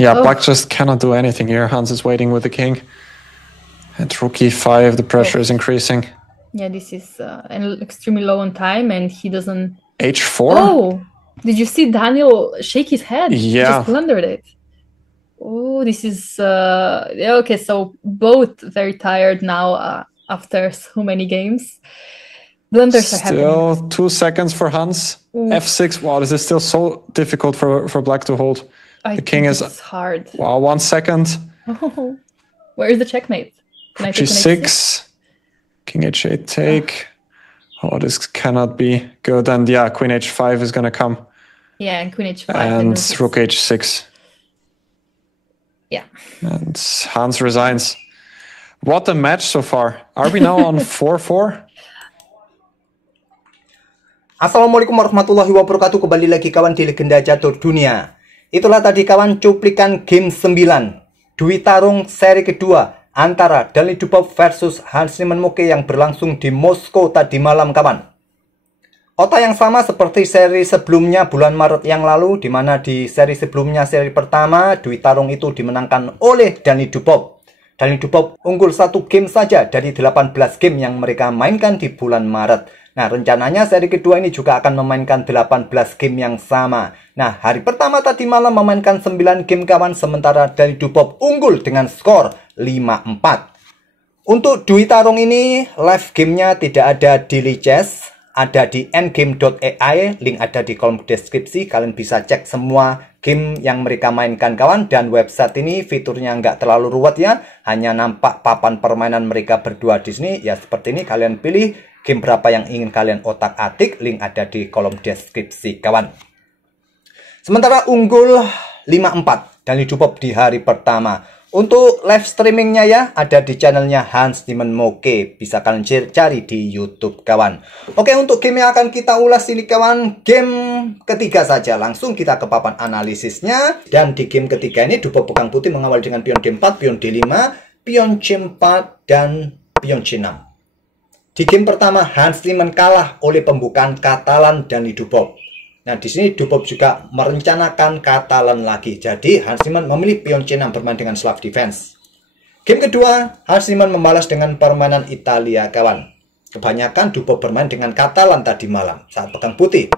Yeah, Black just cannot do anything here. Hans is waiting with the king. And rook e5, the pressure is increasing. Yeah, this is extremely low on time, and he doesn't... h4? Oh! Did you see Daniel shake his head? Yeah. He just blundered it. Oh, this is... okay, so both very tired now after so many games. Blunders are happening. Still 2 seconds for Hans. f6. Wow, this is still so difficult for Black to hold. The king is hard. Wow, 1 second. Oh, where is the checkmate? Knight g6. King h8 take. Oh, this cannot be good. And yeah, queen h5 is gonna come. Yeah, and queen h5. And rook h6. Yeah. And Hans resigns. What a match so far. Are we now on 4-4? Assalamualaikum warahmatullahi wabarakatuh. Kembali lagi kawan di Legenda Catur Dunia. Itulah tadi kawan cuplikan game 9 Dwi Tarung seri kedua antara Daniil Dubov versus Hans Niemann Moke yang berlangsung di Moskow tadi malam kawan. Otak yang sama seperti seri sebelumnya bulan Maret yang lalu, di mana di seri sebelumnya, seri pertama, Dwi Tarung itu dimenangkan oleh Daniil Dubov. Daniil Dubov unggul 1 game saja dari 18 game yang mereka mainkan di bulan Maret. Nah, rencananya seri kedua ini juga akan memainkan 18 game yang sama. Nah, hari pertama tadi malam memainkan 9 game kawan, sementara Daniil Dubov unggul dengan skor 5-4. Untuk Dwi Tarung ini, live gamenya tidak ada di Lichess, ada di endgame.ai, link ada di kolom deskripsi. Kalian bisa cek semua game yang mereka mainkan kawan, dan website ini fiturnya nggak terlalu ruwet ya, hanya nampak papan permainan mereka berdua di sini. Ya seperti ini, kalian pilih game berapa yang ingin kalian otak-atik, link ada di kolom deskripsi kawan. Sementara unggul 5-4 Daniil Dubov di hari pertama. Untuk live streamingnya ya, ada di channelnya Hans Niemann Moke, bisa kalian cari di YouTube kawan. Oke, untuk game yang akan kita ulas ini kawan, game ketiga saja. Langsung kita ke papan analisisnya. Dan di game ketiga ini Dubov pegang putih mengawal dengan pion D4, pion D5, pion C4, dan pion C6. Di game pertama, Hans Niemann kalah oleh pembukaan Catalan Daniil Dubov. Nah, di sini Dubov juga merencanakan Catalan lagi. Jadi, Hans Niemann memilih pion C6 bermain dengan Slav defense. Game kedua, Hans Niemann membalas dengan permainan Italia, kawan. Kebanyakan Dubov bermain dengan Catalan tadi malam saat pegang putih.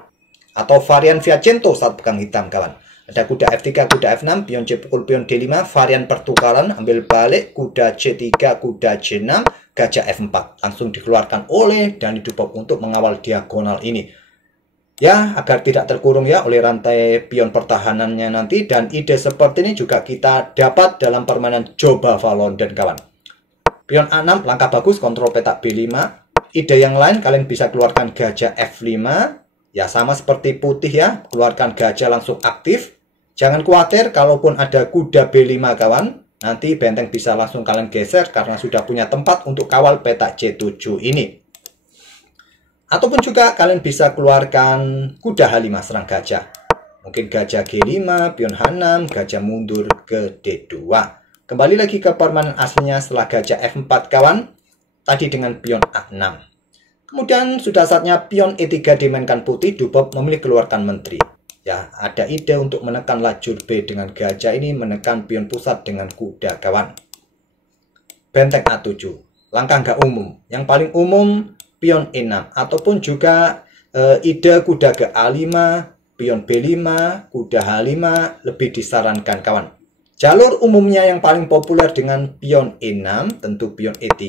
Atau varian Fiacento saat pegang hitam, kawan. Ada kuda F3, kuda F6, pion C pukul pion D5, varian pertukaran, ambil balik, kuda C3, kuda C6, gajah F4. Langsung dikeluarkan oleh Daniil Dubov untuk mengawal diagonal ini. Ya, agar tidak terkurung ya oleh rantai pion pertahanannya nanti. Dan ide seperti ini juga kita dapat dalam permainan Jobava London kawan. Pion A6, langkah bagus, kontrol petak B5. Ide yang lain, kalian bisa keluarkan gajah F5. Ya, sama seperti putih ya, keluarkan gajah langsung aktif. Jangan khawatir kalaupun ada kuda B5 kawan. Nanti benteng bisa langsung kalian geser karena sudah punya tempat untuk kawal petak C7 ini. Ataupun juga kalian bisa keluarkan kuda H5 serang gajah. Mungkin gajah G5, pion H6, gajah mundur ke D2. Kembali lagi ke permainan aslinya setelah gajah F4 kawan. Tadi dengan pion A6. Kemudian sudah saatnya pion E3 dimainkan putih. Dubov memilih keluarkan menteri. Ya, ada ide untuk menekan lajur B dengan gajah ini, menekan pion pusat dengan kuda kawan. Benteng A7. Langkah nggak umum. Yang paling umum pion E6, ataupun juga ide kuda ke A5, pion B5, kuda H5 lebih disarankan kawan. Jalur umumnya yang paling populer dengan pion E6 tentu pion E3,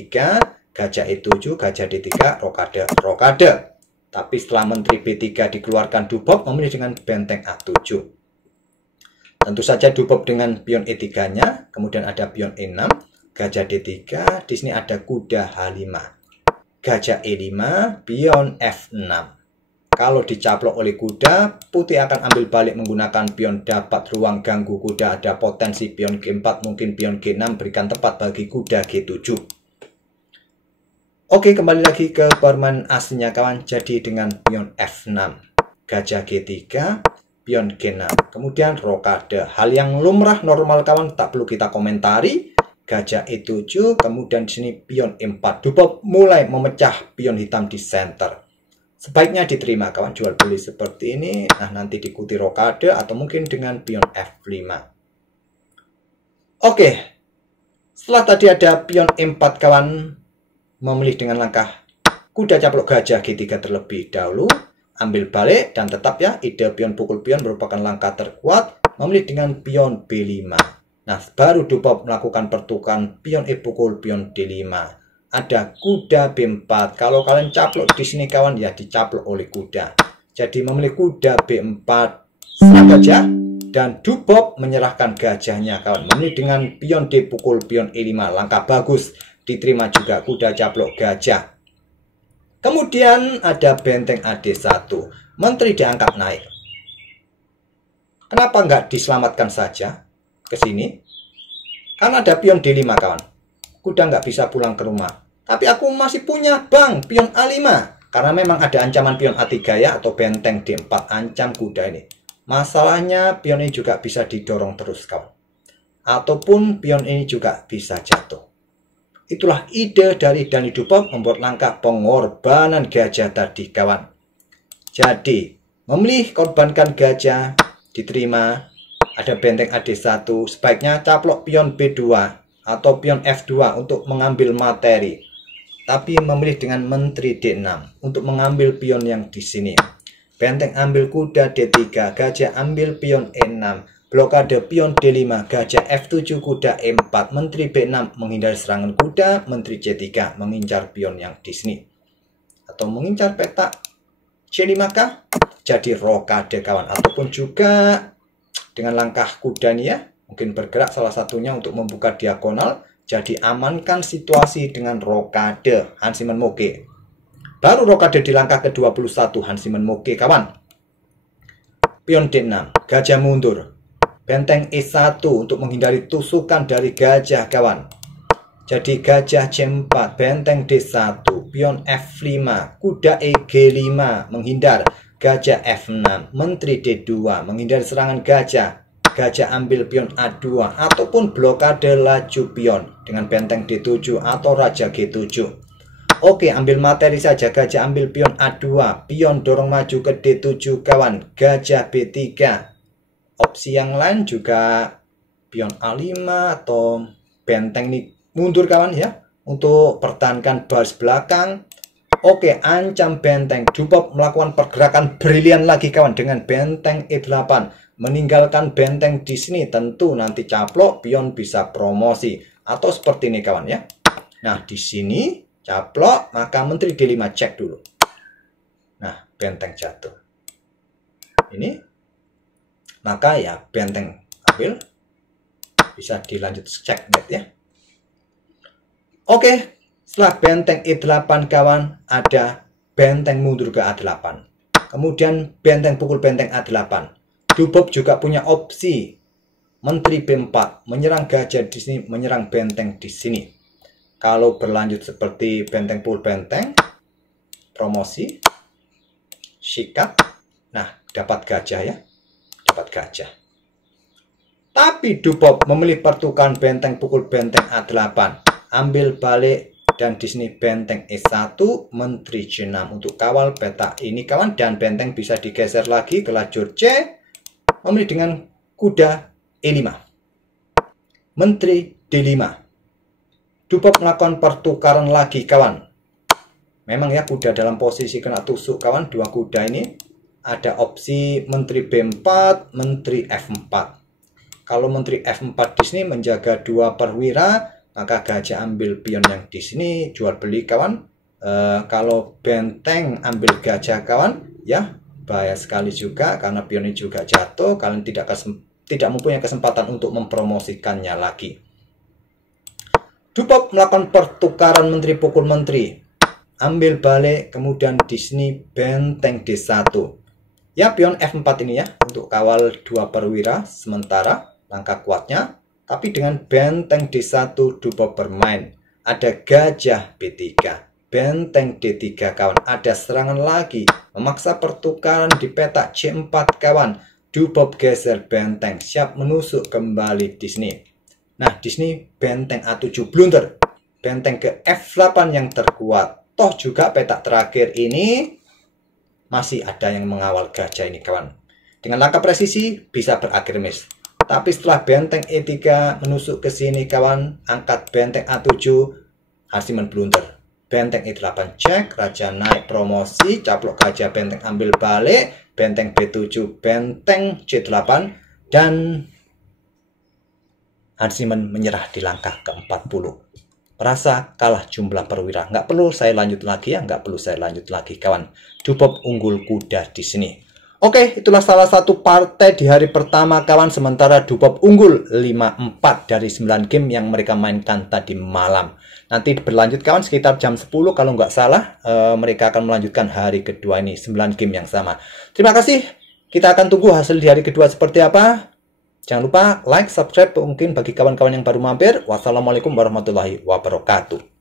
gajah E7, gajah D3, rokade, rokade. Tapi setelah menteri B3 dikeluarkan, Dubov memilih dengan benteng A7. Tentu saja Dubov dengan pion E3-nya, kemudian ada pion E6, gajah D3, di sini ada kuda H5. Gajah E5, pion F6. Kalau dicaplok oleh kuda, putih akan ambil balik menggunakan pion, dapat ruang ganggu kuda, ada potensi pion G4, mungkin pion G6, berikan tempat bagi kuda G7. Oke, kembali lagi ke permainan aslinya kawan. Jadi dengan pion F6, gajah G3, pion G6, kemudian rokade. Hal yang lumrah normal kawan, tak perlu kita komentari. Gajah E7, kemudian di sini pion E4. Dubov mulai memecah pion hitam di center. Sebaiknya diterima kawan, jual beli seperti ini. Nah, nanti diikuti rokade atau mungkin dengan pion F5. Oke, setelah tadi ada pion E4 kawan, memilih dengan langkah kuda caplok gajah G3 terlebih dahulu, ambil balik, dan tetap ya, ide pion pukul pion merupakan langkah terkuat, memilih dengan pion B5. Nah, baru Dupop melakukan pertukaran pion E pukul pion D5. Ada kuda B4. Kalau kalian caplok di sini kawan, ya dicaplok oleh kuda. Jadi memilih kuda B4 serang gajah, dan Dupop menyerahkan gajahnya kawan. Memilih dengan pion D pukul pion E5. Langkah bagus, diterima juga kuda caplok gajah. Kemudian ada benteng AD1. Menteri diangkat naik. Kenapa nggak diselamatkan saja ke sini? Karena ada pion D5 kawan. Kuda nggak bisa pulang ke rumah. Tapi aku masih punya bang pion A5. Karena memang ada ancaman pion A3 ya, atau benteng D4 ancam kuda ini. Masalahnya pion ini juga bisa didorong terus kawan. Ataupun pion ini juga bisa jatuh. Itulah ide dari Dani Dupop membuat langkah pengorbanan gajah tadi kawan. Jadi memilih korbankan gajah, diterima. Ada benteng AD1, sebaiknya caplok pion B2 atau pion F2 untuk mengambil materi. Tapi memilih dengan menteri D6 untuk mengambil pion yang di sini. Benteng ambil kuda D3, gajah ambil pion E6, blokade pion D5, gajah F7, kuda E4, menteri B6 menghindari serangan kuda, menteri C3 mengincar pion yang di sini. Atau mengincar petak C5K, jadi rokade kawan. Ataupun juga dengan langkah kuda nih ya, mungkin bergerak salah satunya untuk membuka diagonal, jadi amankan situasi dengan rokade Hansiman Moge. Baru rokade di langkah ke-21 Hansiman Moge kawan. Pion D6, gajah mundur. Benteng E1 untuk menghindari tusukan dari gajah kawan. Jadi gajah C4, benteng D1, pion F5, kuda EG5 menghindar. Gajah F6, menteri D2 menghindari serangan gajah. Gajah ambil pion A2 ataupun blokade laju pion dengan benteng D7 atau raja G7. Oke, ambil materi saja. Gajah ambil pion A2, pion dorong maju ke D7 kawan. Gajah B3. Opsi yang lain juga pion A5 atau benteng ini mundur kawan ya, untuk pertahankan baris belakang. Oke, ancam benteng. Dupop melakukan pergerakan brilian lagi kawan dengan benteng E8. Meninggalkan benteng di sini, tentu nanti caplok pion bisa promosi atau seperti ini kawan ya. Nah, di sini caplok, maka menteri D5 cek dulu. Nah, benteng jatuh. Ini maka ya benteng ambil, bisa dilanjut checkmate ya. Oke. Setelah benteng E8 kawan, ada benteng mundur ke A8. Kemudian benteng pukul benteng A8. Dupop juga punya opsi menteri B4 menyerang gajah di sini, menyerang benteng di sini. Kalau berlanjut seperti benteng pukul benteng, promosi, sikat. Nah, dapat gajah ya, dapat gajah. Tapi Dupop memilih pertukaran benteng pukul benteng A8, ambil balik. Dan di sini benteng E1, menteri C6 untuk kawal petak ini kawan. Dan benteng bisa digeser lagi ke lajur C. Memilih dengan kuda E5. Menteri D5. Dupop melakukan pertukaran lagi kawan. Memang ya kuda dalam posisi kena tusuk kawan. Dua kuda ini ada opsi menteri B4, menteri F4. Kalau menteri F4 di sini menjaga dua perwira, maka gajah ambil pion yang di sini, jual beli kawan. Kalau benteng ambil gajah kawan, ya bahaya sekali juga karena pion ini juga jatuh. Kalian tidak mempunyai kesempatan untuk mempromosikannya lagi. Dupop melakukan pertukaran menteri pukul menteri, ambil balik, kemudian di sini benteng D1. Ya pion F4 ini ya untuk kawal dua perwira sementara langkah kuatnya. Tapi dengan benteng D1 Dupop bermain. Ada gajah B3. Benteng D3 kawan. Ada serangan lagi. Memaksa pertukaran di petak C4 kawan. Dupop geser benteng. Siap menusuk kembali di sini. Nah di sini benteng A7 blunder. Benteng ke F8 yang terkuat. Toh juga petak terakhir ini masih ada yang mengawal gajah ini kawan. Dengan langkah presisi bisa berakhir miss. Tapi setelah benteng E3 menusuk ke sini kawan, angkat benteng A7, Harsiman blunder. Benteng E8 cek, raja naik promosi, caplok gajah, benteng ambil balik, benteng B7, benteng C8, dan Harsiman menyerah di langkah ke-40. Merasa kalah jumlah perwira. Nggak perlu saya lanjut lagi ya, nggak perlu saya lanjut lagi kawan. Dubop unggul kuda di sini. Oke, itulah salah satu partai di hari pertama kawan. Sementara Dubop unggul 5-4 dari 9 game yang mereka mainkan tadi malam. Nanti berlanjut kawan sekitar jam 10 kalau nggak salah. Mereka akan melanjutkan hari kedua ini 9 game yang sama. Terima kasih. Kita akan tunggu hasil di hari kedua seperti apa. Jangan lupa like, subscribe mungkin bagi kawan-kawan yang baru mampir. Wassalamualaikum warahmatullahi wabarakatuh.